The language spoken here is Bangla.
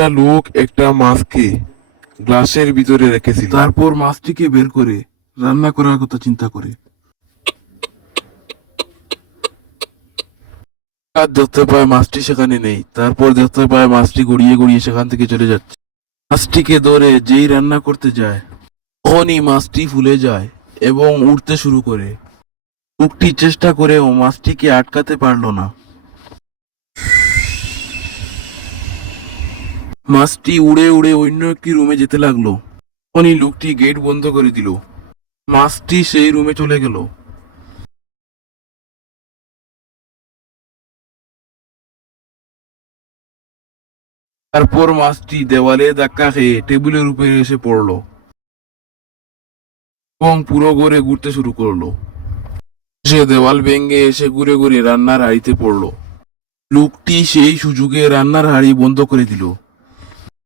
একটা লোক একটা মাছকে গ্লাসের ভিতরে রেখেছিল। তারপর মাছটিকে বের করে রান্না করার কথা চিন্তা করে। আর দেখতে পায় মাছটি সেখানে নেই। তারপর দেখতে পায় মাছটি গড়িয়ে গড়িয়ে সেখান থেকে চলে যাচ্ছে। মাছটিকে ধরে যেই রান্না করতে যায় তখনই মাছটি ফুলে যায় এবং উঠতে শুরু করে। লোকটি চেষ্টা করেও মাছটিকে আটকাতে পারল না। মাছটি উড়ে উড়ে অন্য একটি রুমে যেতে লাগলো। তখনই লোকটি গেট বন্ধ করে দিল। মাছটি সেই রুমে চলে গেল। তারপর মাছটি দেওয়ালে ধাক্কা খেয়ে টেবিলের উপরে এসে পড়লো এবং পুরো ঘরে ঘুরতে শুরু করলো। সে দেওয়াল ভেঙে এসে ঘুরে ঘুরে রান্নার হাঁড়িতে পড়লো। লোকটি সেই সুযোগে রান্নার হাঁড়ি বন্ধ করে দিল।